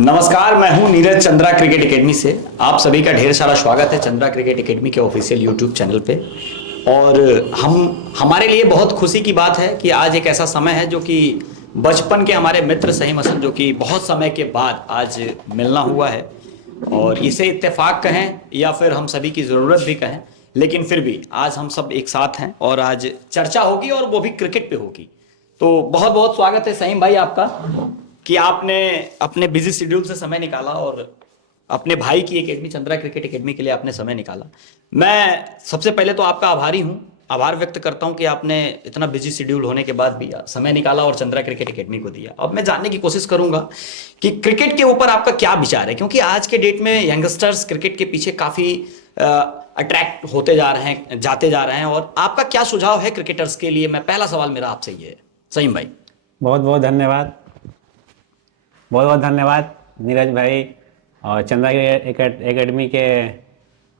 नमस्कार, मैं हूं नीरज चंद्रा क्रिकेट एकेडमी से। आप सभी का ढेर सारा स्वागत है चंद्रा क्रिकेट एकेडमी के ऑफिशियल यूट्यूब चैनल पे। और हमारे लिए बहुत खुशी की बात है कि आज एक ऐसा समय है जो कि बचपन के हमारे मित्र सही मसल जो कि बहुत समय के बाद आज मिलना हुआ है। और इसे इत्तेफाक कहें या फिर हम सभी की ज़रूरत भी कहें, लेकिन फिर भी आज हम सब एक साथ हैं और आज चर्चा होगी और वो भी क्रिकेट पे होगी। तो बहुत बहुत स्वागत है सहीम भाई आपका कि आपने अपने बिजी शेड्यूल से समय निकाला और अपने भाई की एकेडमी चंद्रा क्रिकेट एकेडमी के लिए आपने समय निकाला। मैं सबसे पहले तो आपका आभारी हूं, आभार व्यक्त करता हूं कि आपने इतना बिजी शेड्यूल होने के बाद भी समय निकाला और चंद्रा क्रिकेट एकेडमी को दिया। अब मैं जानने की कोशिश करूंगा कि क्रिकेट के ऊपर आपका क्या विचार है, क्योंकि आज के डेट में यंगस्टर्स क्रिकेट के पीछे काफ़ी अट्रैक्ट होते जा रहे हैं, जाते जा रहे हैं। और आपका क्या सुझाव है क्रिकेटर्स के लिए? मैं पहला सवाल मेरा आपसे ये है सहीम भाई। बहुत बहुत धन्यवाद, बहुत बहुत धन्यवाद नीरज भाई और चंद्रा एकेडमी के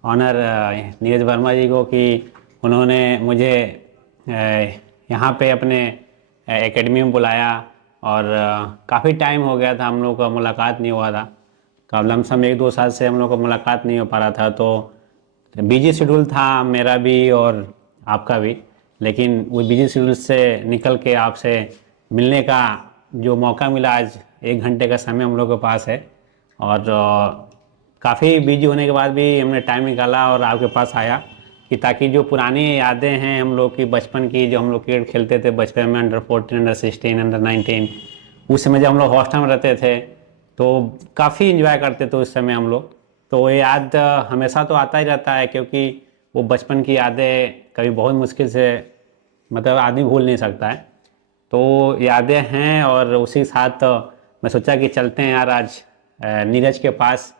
ऑनर नीरज वर्मा जी को कि उन्होंने मुझे यहाँ पे अपने एकेडमी में बुलाया। और काफ़ी टाइम हो गया था, हम लोग का मुलाकात नहीं हुआ था। लमसम 1-2 साल से हम लोग का मुलाकात नहीं हो पा रहा था। तो बिजी शेड्यूल था मेरा भी और आपका भी, लेकिन वो बिजी शेड्यूल से निकल के आपसे मिलने का जो मौका मिला, आज 1 घंटे का समय हम लोग के पास है। और काफ़ी बिजी होने के बाद भी हमने टाइम निकाला और आपके पास आया कि ताकि जो पुरानी यादें हैं हम लोग की बचपन की, जो हम लोग क्रिकेट खेलते थे बचपन में, अंडर 14, अंडर 16, अंडर 19, उस समय जब हम लोग हॉस्टल में रहते थे तो काफ़ी इंजॉय करते थे उस समय हम लोग। तो ये याद हमेशा तो आता ही रहता है, क्योंकि वो बचपन की यादें कभी बहुत मुश्किल से मतलब आदमी भूल नहीं सकता है। तो यादें हैं और उसी साथ मैं सोचा कि चलते हैं यार आज नीरज के पास।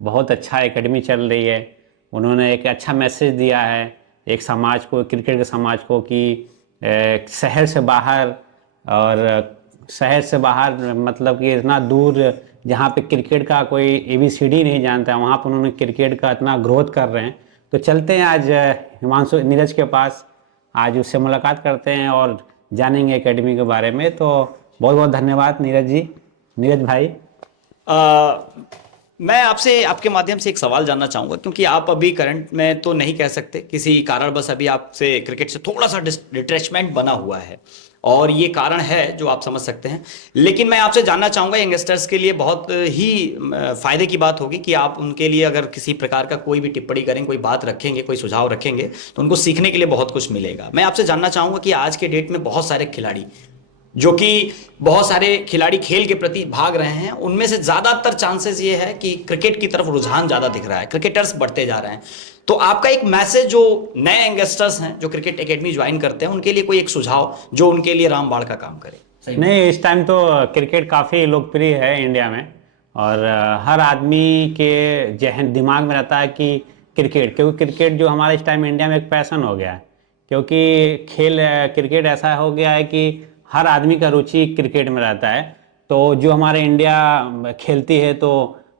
बहुत अच्छा एकेडमी चल रही है, उन्होंने एक अच्छा मैसेज दिया है एक समाज को, क्रिकेट के समाज को कि शहर से बाहर, और शहर से बाहर मतलब कि इतना दूर जहाँ पे क्रिकेट का कोई ABCD नहीं जानता है, वहाँ पर उन्होंने क्रिकेट का इतना ग्रोथ कर रहे हैं। तो चलते हैं आज हिमांशु नीरज के पास, आज उससे मुलाकात करते हैं और जानेंगे एकेडमी के बारे में। तो बहुत बहुत धन्यवाद नीरज जी, नीरज भाई। मैं आपसे आपके माध्यम से एक सवाल जानना चाहूंगा, क्योंकि आप अभी करंट में तो नहीं कह सकते, किसी कारणवश अभी आपसे क्रिकेट से थोड़ा सा डिट्रैचमेंट बना हुआ है और ये कारण है जो आप समझ सकते हैं। लेकिन मैं आपसे जानना चाहूंगा, यंगस्टर्स के लिए बहुत ही फायदे की बात होगी कि आप उनके लिए अगर किसी प्रकार का कोई भी टिप्पणी करें, कोई बात रखेंगे, कोई सुझाव रखेंगे, तो उनको सीखने के लिए बहुत कुछ मिलेगा। मैं आपसे जानना चाहूंगा कि आज के डेट में बहुत सारे खिलाड़ी जो कि बहुत सारे खिलाड़ी खेल के प्रति भाग रहे हैं, उनमें से ज़्यादातर चांसेस ये है कि क्रिकेट की तरफ रुझान ज़्यादा दिख रहा है, क्रिकेटर्स बढ़ते जा रहे हैं। तो आपका एक मैसेज जो नए यंगस्टर्स हैं जो क्रिकेट एकेडमी ज्वाइन करते हैं, उनके लिए कोई एक सुझाव जो उनके लिए रामबाण का काम करे? नहीं, इस टाइम तो क्रिकेट काफ़ी लोकप्रिय है इंडिया में, और हर आदमी के जहन दिमाग में रहता है कि क्रिकेट, क्योंकि क्रिकेट जो हमारे इस टाइम इंडिया में एक पैशन हो गया है। क्योंकि खेल क्रिकेट ऐसा हो गया है कि हर आदमी का रुचि क्रिकेट में रहता है। तो जो हमारे इंडिया खेलती है तो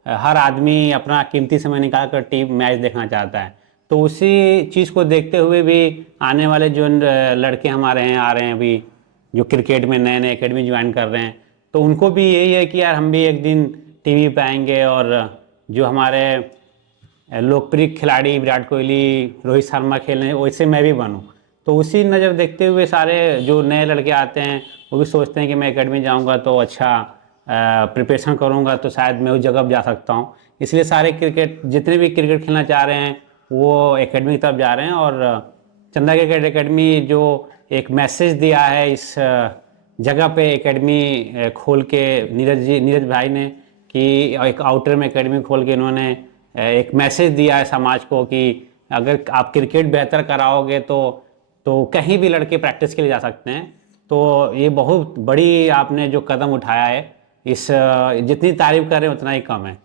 हर आदमी अपना कीमती समय निकाल कर टीम मैच देखना चाहता है। तो उसी चीज़ को देखते हुए भी आने वाले जो लड़के हमारे हैं आ रहे हैं अभी, जो क्रिकेट में नए नए एकेडमी ज्वाइन कर रहे हैं, तो उनको भी यही है कि यार हम भी एक दिन टीवी पे आएंगे और जो हमारे लोकप्रिय खिलाड़ी विराट कोहली, रोहित शर्मा खेल रहे हैं, वैसे मैं भी बनूं। तो उसी नज़र देखते हुए सारे जो नए लड़के आते हैं वो भी सोचते हैं कि मैं एकेडमी जाऊंगा तो अच्छा प्रिपरेशन करूंगा तो शायद मैं उस जगह पर जा सकता हूं। इसलिए सारे क्रिकेट जितने भी क्रिकेट खेलना चाह रहे हैं वो एकेडमी की तरफ जा रहे हैं। और चंद्रा क्रिकेट एकेडमी जो एक मैसेज दिया है इस जगह पे एकेडमी खोल के नीरज भाई ने, कि एक आउटर में एकेडमी खोल के इन्होंने एक मैसेज दिया है समाज को कि अगर आप क्रिकेट बेहतर कराओगे तो कहीं भी लड़के प्रैक्टिस के लिए जा सकते हैं। तो ये बहुत बड़ी आपने जो कदम उठाया है, इस जितनी तारीफ कर रहे हैं उतना ही कम है।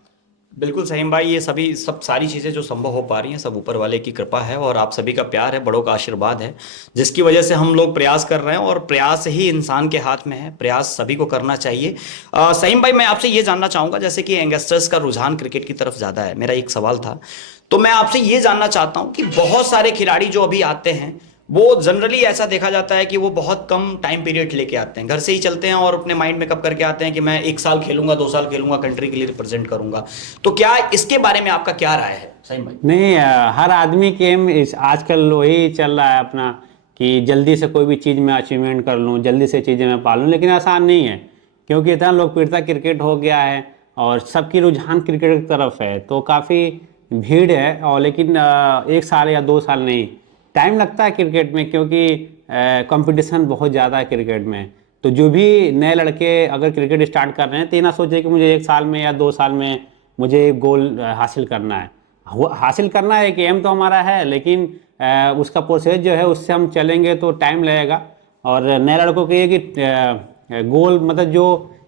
बिल्कुल सहीम भाई, ये सब सारी चीज़ें जो संभव हो पा रही हैं सब ऊपर वाले की कृपा है और आप सभी का प्यार है, बड़ों का आशीर्वाद है, जिसकी वजह से हम लोग प्रयास कर रहे हैं। और प्रयास ही इंसान के हाथ में है, प्रयास सभी को करना चाहिए। सहीम भाई, मैं आपसे ये जानना चाहूँगा, जैसे कि यंगस्टर्स का रुझान क्रिकेट की तरफ ज़्यादा है, मेरा एक सवाल था, तो मैं आपसे ये जानना चाहता हूँ कि बहुत सारे खिलाड़ी जो अभी आते हैं वो जनरली ऐसा देखा जाता है कि वो बहुत कम टाइम पीरियड लेके आते हैं, घर से ही चलते हैं और अपने माइंड में कब करके आते हैं कि मैं 1 साल खेलूंगा, 2 साल खेलूंगा, कंट्री के लिए रिप्रेजेंट करूंगा। तो क्या इसके बारे में आपका क्या राय है सही भाई? नहीं, हर आदमी के एम इस आजकल वही चल रहा है अपना, कि जल्दी से कोई भी चीज़ में अचीवमेंट कर लूँ, जल्दी से चीज़ें मैं पा लूँ, लेकिन आसान नहीं है, क्योंकि इतना लोकप्रियता क्रिकेट हो गया है और सबकी रुझान क्रिकेट की तरफ है, तो काफ़ी भीड़ है। और लेकिन 1 साल या 2 साल नहीं, टाइम लगता है क्रिकेट में, क्योंकि कंपटीशन बहुत ज़्यादा है क्रिकेट में। तो जो भी नए लड़के अगर क्रिकेट स्टार्ट कर रहे हैं, तो ये ना सोचे कि मुझे 1 साल में या 2 साल में मुझे गोल हासिल करना है। हासिल करना है, एक एम तो हमारा है, लेकिन उसका प्रोसेस जो है उससे हम चलेंगे तो टाइम लगेगा। और नए लड़कों के ये कि गोल मतलब जो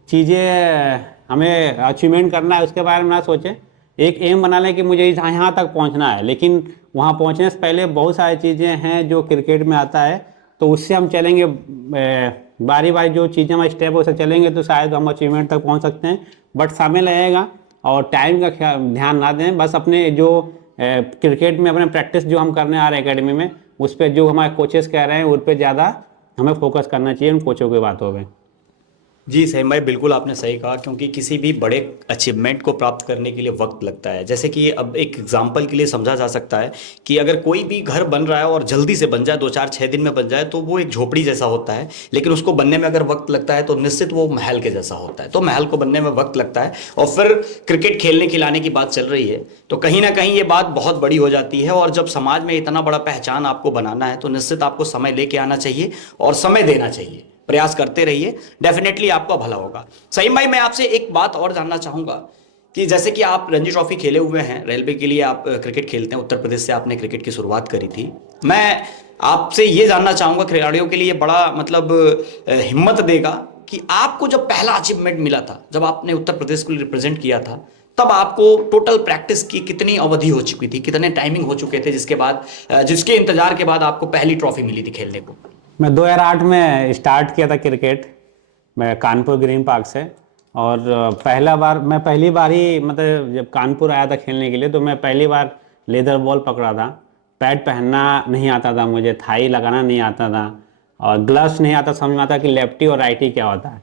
चीज़ें हमें अचीवमेंट करना है उसके बारे में ना सोचें, एक एम बना लें कि मुझे यहाँ तक पहुँचना है, लेकिन वहाँ पहुँचने से पहले बहुत सारी चीज़ें हैं जो क्रिकेट में आता है, तो उससे हम चलेंगे बारी बारी, जो चीज़ें हम स्टेप उससे चलेंगे तो शायद हम अचीवमेंट तक पहुँच सकते हैं, बट समय लगेगा। और टाइम का ध्यान ना दें, बस अपने जो क्रिकेट में अपने प्रैक्टिस जो हम करने आ रहे हैं एकेडमी में, उस पर जो हमारे कोचेस कह रहे हैं उस पर ज़्यादा हमें फोकस करना चाहिए, उन कोचों की बातों पे। जी सही भाई, बिल्कुल आपने सही कहा, क्योंकि किसी भी बड़े अचीवमेंट को प्राप्त करने के लिए वक्त लगता है। जैसे कि अब एक एग्जांपल के लिए समझा जा सकता है कि अगर कोई भी घर बन रहा है और जल्दी से बन जाए, 2 4 6 दिन में बन जाए, तो वो एक झोपड़ी जैसा होता है, लेकिन उसको बनने में अगर वक्त लगता है तो निश्चित वो महल के जैसा होता है। तो महल को बनने में वक्त लगता है, और फिर क्रिकेट खेलने खिलाने की बात चल रही है तो कहीं ना कहीं ये बात बहुत बड़ी हो जाती है। और जब समाज में इतना बड़ा पहचान आपको बनाना है तो निश्चित आपको समय लेके आना चाहिए और समय देना चाहिए, प्रयास करते रहिए, डेफिनेटली आपका भला होगा। सही भाई, मैं आपसे एक बात और जानना चाहूंगा कि जैसे कि आप रणजी ट्रॉफी खेले हुए हैं, रेलवे के लिए आप क्रिकेट खेलते हैं, उत्तर प्रदेश से आपने क्रिकेट की शुरुआत करी थी। मैं आपसे ये जानना चाहूंगा, खिलाड़ियों के लिए बड़ा मतलब हिम्मत देगा कि आपको जब पहला अचीवमेंट मिला था, जब आपने उत्तर प्रदेश को रिप्रेजेंट किया था, तब आपको टोटल प्रैक्टिस की कितनी अवधि हो चुकी थी, कितने टाइमिंग हो चुके थे, जिसके बाद जिसके इंतजार के बाद आपको पहली ट्रॉफी मिली थी खेलने को? मैं 2008 में स्टार्ट किया था क्रिकेट, मैं कानपुर ग्रीन पार्क से। और पहली बार ही मतलब जब कानपुर आया था खेलने के लिए, तो मैं पहली बार लेदर बॉल पकड़ा था। पैड पहनना नहीं आता था मुझे, थाई लगाना नहीं आता था, और ग्लव्स नहीं आता, समझ में आता कि लेफ्टी और राइटी क्या होता है।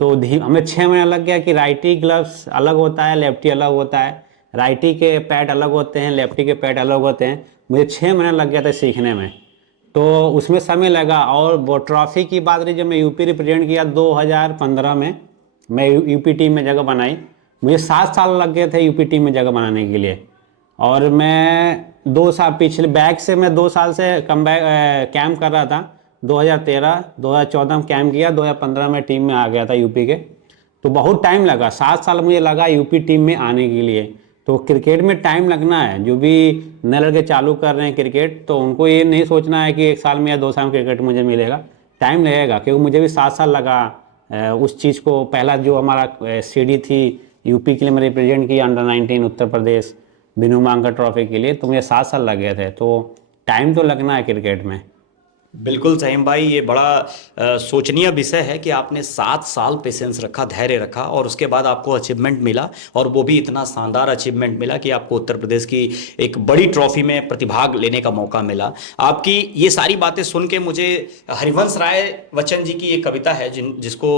तो हमें 6 महीना लग गया कि राइटी ग्लव्स अलग होता है, लेफ्टी अलग होता है, राइटी के पैड अलग होते हैं, लेफ्टी के पैड अलग होते हैं। मुझे 6 महीना लग गया था सीखने में, तो उसमें समय लगा। और वो ट्रॉफी की बात रही, जब मैं यूपी रिप्रेजेंट किया 2015 में, मैं यूपी टीम में जगह बनाई। मुझे 7 साल लग गए थे यूपी टीम में जगह बनाने के लिए। और मैं 2 साल पिछले बैक से मैं 2 साल से कम बैक कैम्प कर रहा था। 2013 2014 में कैम्प किया, 2015 में टीम में आ गया था यूपी के। तो बहुत टाइम लगा, 7 साल मुझे लगा यूपी टीम में आने के लिए। तो क्रिकेट में टाइम लगना है, जो भी नए लड़के चालू कर रहे हैं क्रिकेट, तो उनको ये नहीं सोचना है कि 1 साल में या 2 साल में क्रिकेट मुझे मिलेगा। टाइम लगेगा, क्योंकि मुझे भी 7 साल लगा उस चीज़ को। पहला जो हमारा सीढ़ी थी, यूपी के लिए मैं रिप्रेजेंट किया अंडर-19 उत्तर प्रदेश बिनू मांगा ट्रॉफी के लिए, तो मुझे 7 साल लग गए थे। तो टाइम तो लगना है क्रिकेट में। बिल्कुल सहीम भाई, ये बड़ा सोचनीय विषय है कि आपने 7 साल पेशेंस रखा, धैर्य रखा, और उसके बाद आपको अचीवमेंट मिला, और वो भी इतना शानदार अचीवमेंट मिला कि आपको उत्तर प्रदेश की एक बड़ी ट्रॉफी में प्रतिभाग लेने का मौका मिला। आपकी ये सारी बातें सुन के मुझे हरिवंश राय बच्चन जी की एक कविता है, जिसको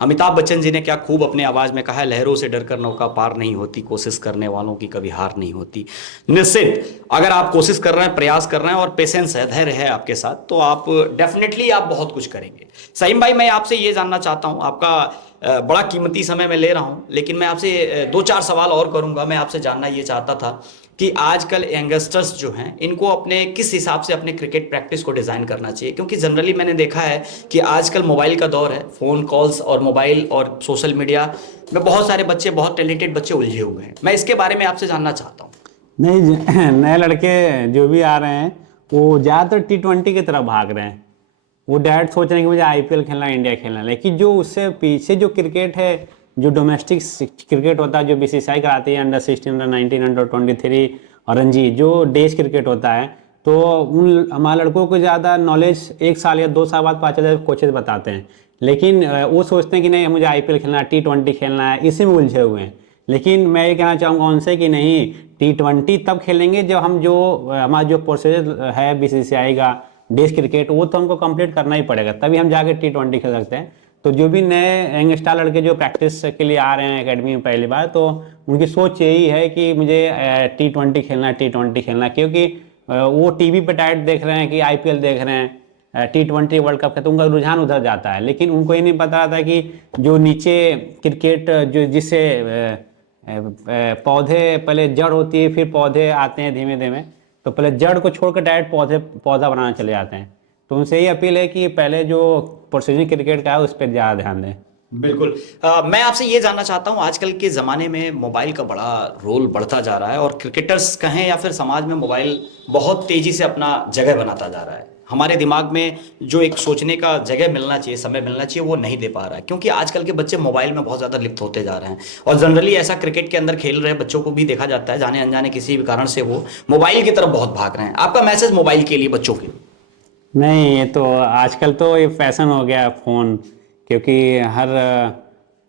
अमिताभ बच्चन जी ने क्या खूब अपने आवाज़ में कहा है, लहरों से डरकर नौका पार नहीं होती, कोशिश करने वालों की कभी हार नहीं होती। निश्चित अगर आप कोशिश कर रहे हैं, प्रयास कर रहे हैं और पेशेंस है, धैर्य है आपके साथ, तो आप डेफिनेटली आप बहुत कुछ करेंगे। सईम भाई, मैं आपसे ये जानना चाहता हूं, आपका बड़ा कीमती समय मैं ले रहा हूं, लेकिन मैं आपसे 2 4 सवाल और करूंगा। मैं आपसे जानना ये चाहता था कि आजकल यंगस्टर्स जो हैं, इनको अपने किस हिसाब से अपने क्रिकेट प्रैक्टिस को डिज़ाइन करना चाहिए, क्योंकि जनरली मैंने देखा है कि आजकल मोबाइल का दौर है, फ़ोन कॉल्स और मोबाइल और सोशल मीडिया में बहुत सारे बच्चे, बहुत टैलेंटेड बच्चे उलझे हुए हैं। मैं इसके बारे में आपसे जानना चाहता हूँ। नहीं, नए लड़के जो भी आ रहे हैं वो ज़्यादातर T20 की तरफ भाग रहे हैं। वो डायरेक्ट सोच रहे हैं कि मुझे IPL खेलना है, इंडिया खेलना है, लेकिन जो उससे पीछे जो क्रिकेट है, जो डोमेस्टिक क्रिकेट होता है, जो BCCI कराती है, अंडर-16, अंडर-19, अंडर-23 और रणजी, जो देश क्रिकेट होता है, तो उन हमारे लड़कों को ज़्यादा नॉलेज 1 साल या 2 साल बाद पता चलता है, कोचेज बताते हैं। लेकिन वो सोचते हैं कि नहीं मुझे IPL खेलना है, T20 खेलना है, इसी में उलझे हुए हैं। लेकिन मैं ये कहना चाहूँगा उनसे कि नहीं, T20 तब खेलेंगे जब हम जो हमारा जो प्रोसेस है BCCI का, डेज क्रिकेट, वो तो हमको कंप्लीट करना ही पड़ेगा, तभी हम जाके T20 खेल सकते हैं। तो जो भी नए यंगस्टर लड़के जो प्रैक्टिस के लिए आ रहे हैं एकेडमी में पहली बार, तो उनकी सोच यही है कि मुझे T20 खेलना, T20 खेलना, क्योंकि वो टीवी पे डायरेक्ट देख रहे हैं कि IPL देख रहे हैं, T20 वर्ल्ड कप का, तो उनका रुझान उधर जाता है। लेकिन उनको ये नहीं पता था कि जो नीचे क्रिकेट जो जिससे पौधे पहले जड़ होती है, फिर पौधे आते हैं धीमे धीमे, तो पहले जड़ को छोड़कर डायरेक्ट पौधा बनाने चले जाते हैं। तो उनसे यही अपील है कि पहले जो प्रोफेशनल क्रिकेट का है उस पर ज़्यादा ध्यान दें। बिल्कुल। मैं आपसे ये जानना चाहता हूँ, आजकल के ज़माने में मोबाइल का बड़ा रोल बढ़ता जा रहा है और क्रिकेटर्स कहें या फिर समाज में मोबाइल बहुत तेज़ी से अपना जगह बनाता जा रहा है। हमारे दिमाग में जो एक सोचने का जगह मिलना चाहिए, समय मिलना चाहिए, वो नहीं दे पा रहा है, क्योंकि आजकल के बच्चे मोबाइल में बहुत ज़्यादा लिप्त होते जा रहे हैं। और जनरली ऐसा क्रिकेट के अंदर खेल रहे बच्चों को भी देखा जाता है, जाने अनजाने किसी भी कारण से वो मोबाइल की तरफ बहुत भाग रहे हैं। आपका मैसेज मोबाइल के लिए, बच्चों के लिए? नहीं, ये तो आजकल तो ये फैशन हो गया फ़ोन, क्योंकि हर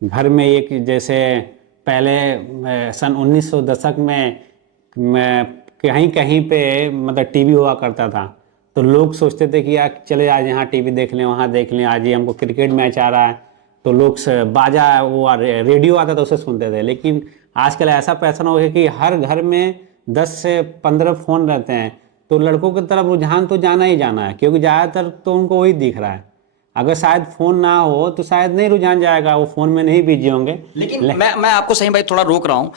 घर में एक, जैसे पहले सन 1900 दशक में कहीं कहीं पे मतलब टीवी हुआ करता था, तो लोग सोचते थे कि यार चले आज यहाँ टीवी देख लें, वहाँ देख लें, आज ये हमको क्रिकेट मैच आ रहा है, तो लोग बाजा वो रेडियो आता था उसे सुनते थे। लेकिन आजकल ऐसा फैशन हो गया कि हर घर में 10 से 15 फ़ोन रहते हैं, तो लड़कों की तरफ रुझान तो जाना ही जाना है, क्योंकि ज़्यादातर तो उनको वही दिख रहा है। अगर शायद फ़ोन ना हो तो शायद नहीं रुझान जाएगा, वो फ़ोन में नहीं बिजी होंगे। लेकिन मैं आपको सही भाई थोड़ा रोक रहा हूँ।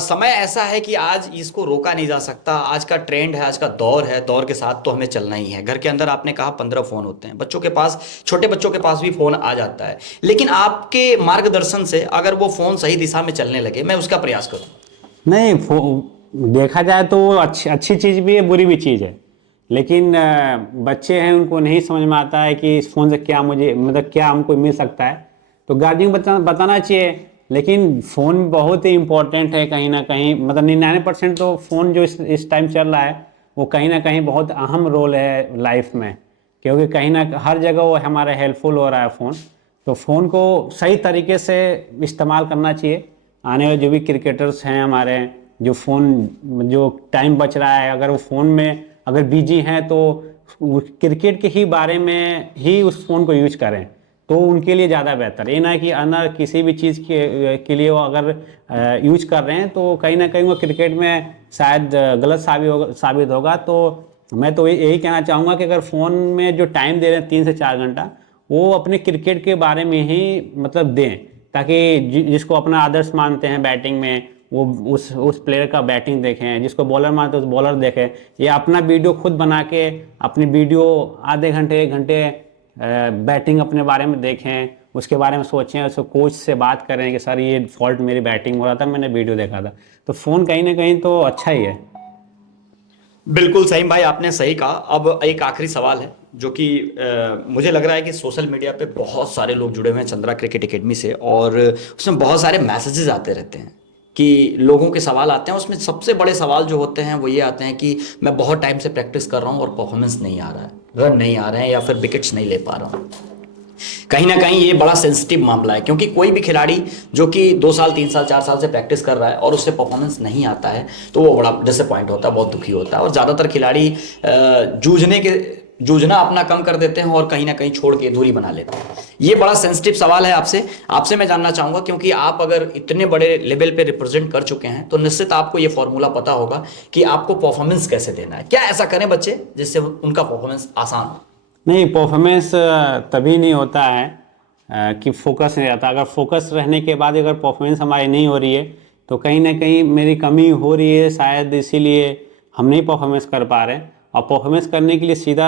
समय ऐसा है कि आज इसको रोका नहीं जा सकता। आज का ट्रेंड है, आज का दौर है, दौर के साथ तो हमें चलना ही है। घर के अंदर आपने कहा 15 फ़ोन होते हैं, बच्चों के पास, छोटे बच्चों के पास भी फ़ोन आ जाता है। लेकिन आपके मार्गदर्शन से अगर वो फ़ोन सही दिशा में चलने लगे, मैं उसका प्रयास करूँ। नहीं, देखा जाए तो वो अच्छी चीज़ भी है, बुरी भी चीज़ है। लेकिन बच्चे हैं, उनको नहीं समझ में आता है कि इस फ़ोन से क्या मुझे मतलब क्या हमको मिल सकता है, तो गार्जियन को बताना चाहिए। लेकिन फ़ोन बहुत ही इम्पोर्टेंट है कहीं ना कहीं, मतलब 99% तो फ़ोन जो इस टाइम चल रहा है वो कहीं ना कहीं बहुत अहम रोल है लाइफ में, क्योंकि कहीं ना हर जगह वो हमारा हेल्पफुल हो रहा है फ़ोन। तो फ़ोन को सही तरीके से इस्तेमाल करना चाहिए। आने वाले जो भी क्रिकेटर्स हैं हमारे, जो फ़ोन जो टाइम बच रहा है, अगर वो फ़ोन में अगर बिजी हैं तो क्रिकेट के ही बारे में ही उस फ़ोन को यूज करें, तो उनके लिए ज़्यादा बेहतर। ये ना कि अन्य किसी भी चीज़ के लिए वो अगर यूज कर रहे हैं तो कहीं ना कहीं वो क्रिकेट में शायद गलत साबित होगा। तो मैं तो यही कहना चाहूँगा कि अगर फ़ोन में जो टाइम दे रहे हैं 3 से 4 घंटा, वो अपने क्रिकेट के बारे में ही मतलब दें, ताकि जिसको अपना आदर्श मानते हैं बैटिंग में, वो उस प्लेयर का बैटिंग देखें, जिसको बॉलर मानते हैं उस बॉलर देखें, या अपना वीडियो खुद बना के अपनी वीडियो आधे घंटे 1 घंटे बैटिंग अपने बारे में देखें, उसके बारे में सोचें, उसको कोच से बात करें कि सर ये फॉल्ट मेरी बैटिंग हो रहा था, मैंने वीडियो देखा था। तो फ़ोन कहीं ना कहीं तो अच्छा ही है। बिल्कुल सही भाई, आपने सही कहा। अब एक आखिरी सवाल है जो कि मुझे लग रहा है कि सोशल मीडिया पे बहुत सारे लोग जुड़े हुए हैं चंद्रा क्रिकेट एकेडमी से, और उसमें बहुत सारे मैसेजेस आते रहते हैं कि लोगों के सवाल आते हैं। उसमें सबसे बड़े सवाल जो होते हैं वो ये आते हैं कि मैं बहुत टाइम से प्रैक्टिस कर रहा हूँ और परफॉर्मेंस नहीं आ रहा है, रन नहीं आ रहे हैं या फिर विकेट्स नहीं ले पा रहा हूँ। कहीं ना कहीं ये बड़ा सेंसिटिव मामला है, क्योंकि कोई भी खिलाड़ी जो कि 2 साल 3 साल 4 साल से प्रैक्टिस कर रहा है और उससे परफॉर्मेंस नहीं आता है, तो वो बड़ा डिसअपॉइंट होता है, बहुत दुखी होता है। और ज़्यादातर खिलाड़ी जूझना अपना कम कर देते हैं और कहीं ना कहीं छोड़ के दूरी बना लेते हैं। ये बड़ा सेंसिटिव सवाल है। आपसे मैं जानना चाहूँगा, क्योंकि आप अगर इतने बड़े लेवल पे रिप्रेजेंट कर चुके हैं तो निश्चित आपको ये फॉर्मूला पता होगा कि आपको परफॉर्मेंस कैसे देना है। क्या ऐसा करें बच्चे जिससे उनका परफॉर्मेंस आसान हो? नहीं, परफॉर्मेंस तभी नहीं होता है कि फोकस नहीं रहता। अगर फोकस रहने के बाद अगर परफॉर्मेंस हमारी नहीं हो रही है, तो कहीं ना कहीं मेरी कमी हो रही है, शायद इसीलिए हम नहीं परफॉर्मेंस कर पा रहे हैं। और परफॉर्मेंस करने के लिए सीधा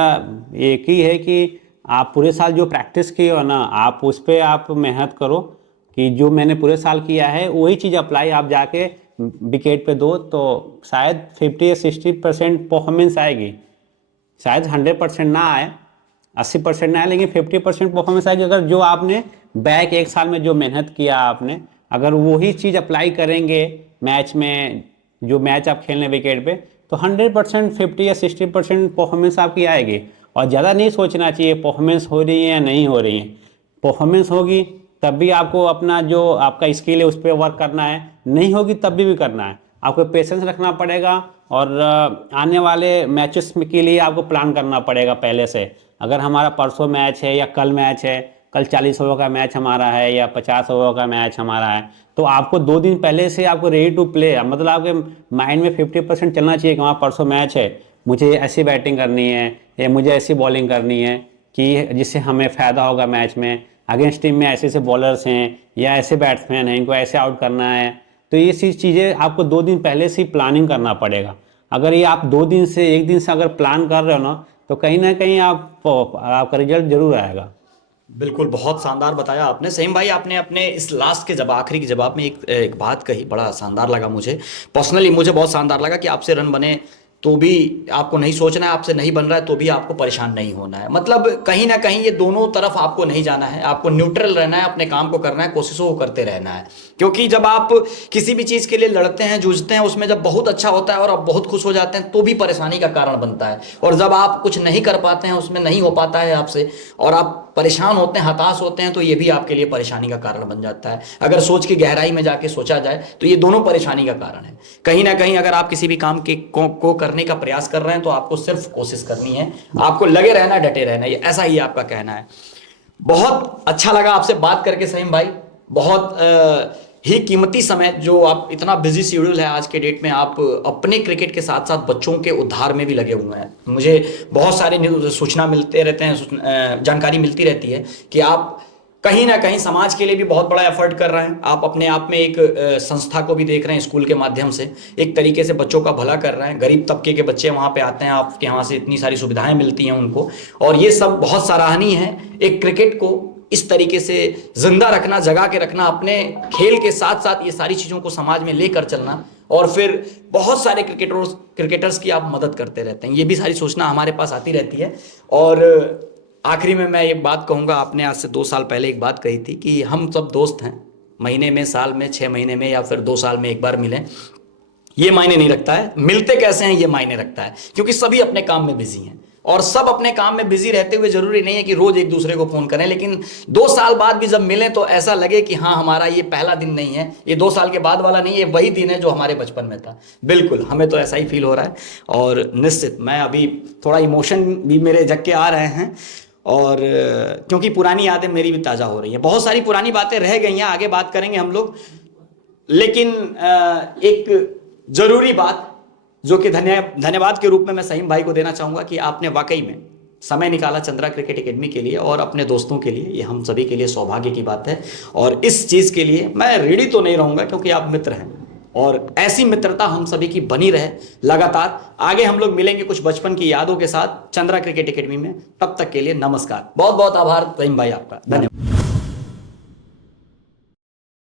एक ही है कि आप पूरे साल जो प्रैक्टिस की हो ना, आप उस पर आप मेहनत करो कि जो मैंने पूरे साल किया है वही चीज़ अप्लाई आप जाके विकेट पे दो, तो शायद 50 या 60% परफॉर्मेंस आएगी। शायद 100% ना आए, 80% ना आए, लेकिन 50% परफॉर्मेंस आएगी। अगर जो आपने बैक 1 साल में जो मेहनत किया आपने, अगर वही चीज़ अप्लाई करेंगे मैच में, जो मैच आप खेलने विकेट पे, तो 100% 50 या 60% परफॉर्मेंस आपकी आएगी। और ज़्यादा नहीं सोचना चाहिए परफॉर्मेंस हो रही है या नहीं हो रही है। परफॉर्मेंस होगी तब भी आपको अपना जो आपका स्किल है उस पर वर्क करना है, नहीं होगी तब भी करना है। आपको पेशेंस रखना पड़ेगा और आने वाले मैचेस के लिए आपको प्लान करना पड़ेगा पहले से। अगर हमारा परसों मैच है या कल मैच है, कल 40 ओवर का मैच हमारा है या 50 ओवर का मैच हमारा है, तो आपको 2 दिन पहले से आपको रेडी टू प्ले, मतलब आपके माइंड में 50% चलना चाहिए कि वहाँ परसों मैच है, मुझे ऐसी बैटिंग करनी है या मुझे ऐसी बॉलिंग करनी है कि जिससे हमें फ़ायदा होगा मैच में। अगेंस्ट टीम में ऐसे ऐसे बॉलर्स हैं या ऐसे बैट्समैन हैं, इनको ऐसे आउट करना है। तो ये चीज़ें आपको 2 दिन पहले से ही प्लानिंग करना पड़ेगा। अगर ये आप 2 दिन से 1 दिन से अगर प्लान कर रहे हो ना, तो कहीं ना कहीं आपका रिजल्ट जरूर आएगा। बिल्कुल, बहुत शानदार बताया आपने सहीम भाई। आपने अपने इस लास्ट के जब आखिरी के जवाब में एक बात कही, बड़ा शानदार लगा मुझे, पर्सनली मुझे बहुत शानदार लगा कि आपसे रन बने तो भी आपको नहीं सोचना है, आपसे नहीं बन रहा है तो भी आपको परेशान नहीं होना है। मतलब कहीं ना कहीं ये दोनों तरफ आपको नहीं जाना है, आपको न्यूट्रल रहना है, अपने काम को करना है, कोशिशों को करते रहना है। क्योंकि जब आप किसी भी चीज़ के लिए लड़ते हैं, जूझते हैं, उसमें जब बहुत अच्छा होता है और आप बहुत खुश हो जाते हैं तो भी परेशानी का कारण बनता है। और जब आप कुछ नहीं कर पाते हैं, उसमें नहीं हो पाता है आपसे और आप परेशान होते हैं, हताश होते हैं, तो ये भी आपके लिए परेशानी का कारण बन जाता है। अगर सोच की गहराई में जाके सोचा जाए तो ये दोनों परेशानी का कारण है। कहीं ना कहीं अगर आप किसी भी काम को करने का प्रयास कर रहे हैं तो आपको सिर्फ कोशिश करनी है, आपको लगे रहना, डटे रहना, ये ऐसा ही आपका कहना है। बहुत अच्छा लगा आपसे बात करके सहीम भाई। बहुत ही कीमती समय, जो आप इतना बिजी शेड्यूल है आज के डेट में, आप अपने क्रिकेट के साथ साथ बच्चों के उद्धार में भी लगे हुए हैं। मुझे बहुत सारे सूचना मिलते रहते हैं, जानकारी मिलती रहती है कि आप कहीं ना कहीं समाज के लिए भी बहुत बड़ा एफर्ट कर रहे हैं। आप अपने आप में एक संस्था को भी देख रहे हैं, स्कूल के माध्यम से एक तरीके से बच्चों का भला कर रहे हैं। गरीब तबके के बच्चे वहाँ पे आते हैं, आपके यहाँ से इतनी सारी सुविधाएं मिलती हैं उनको, और ये सब बहुत सराहनीय है। एक क्रिकेट को इस तरीके से जिंदा रखना, जगा के रखना, अपने खेल के साथ साथ ये सारी चीज़ों को समाज में लेकर चलना, और फिर बहुत सारे क्रिकेटर्स की आप मदद करते रहते हैं, ये भी सारी सूचना हमारे पास आती रहती है। और आखिरी में मैं एक बात कहूँगा, आपने आज से 2 साल पहले एक बात कही थी कि हम सब दोस्त हैं, महीने में, साल में, 6 महीने में या फिर 2 साल में एक बार मिलें, ये मायने नहीं रखता है, मिलते कैसे हैं ये मायने रखता है। क्योंकि सभी अपने काम में बिजी हैं, और सब अपने काम में बिजी रहते हुए जरूरी नहीं है कि रोज एक दूसरे को फोन करें, लेकिन 2 साल बाद भी जब मिलें तो ऐसा लगे कि हाँ, हमारा ये पहला दिन नहीं है, ये 2 साल के बाद वाला नहीं है, ये वही दिन है जो हमारे बचपन में था। बिल्कुल, हमें तो ऐसा ही फील हो रहा है। और निश्चित मैं अभी थोड़ा इमोशन भी मेरे जग के आ रहे हैं, और क्योंकि पुरानी यादें मेरी भी ताज़ा हो रही हैं। बहुत सारी पुरानी बातें रह गई हैं, आगे बात करेंगे हम लोग, लेकिन एक ज़रूरी बात जो कि धन्यवाद के रूप में मैं सहीम भाई को देना चाहूँगा कि आपने वाकई में समय निकाला चंद्रा क्रिकेट एकेडमी के लिए और अपने दोस्तों के लिए। ये हम सभी के लिए सौभाग्य की बात है, और इस चीज़ के लिए मैं रेडी तो नहीं रहूँगा, क्योंकि आप मित्र हैं, और ऐसी मित्रता हम सभी की बनी रहे लगातार। आगे हम लोग मिलेंगे कुछ बचपन की यादों के साथ चंद्रा क्रिकेट एकेडमी में। तब तक के लिए नमस्कार, बहुत बहुत आभार सहीम भाई आपका, धन्यवाद।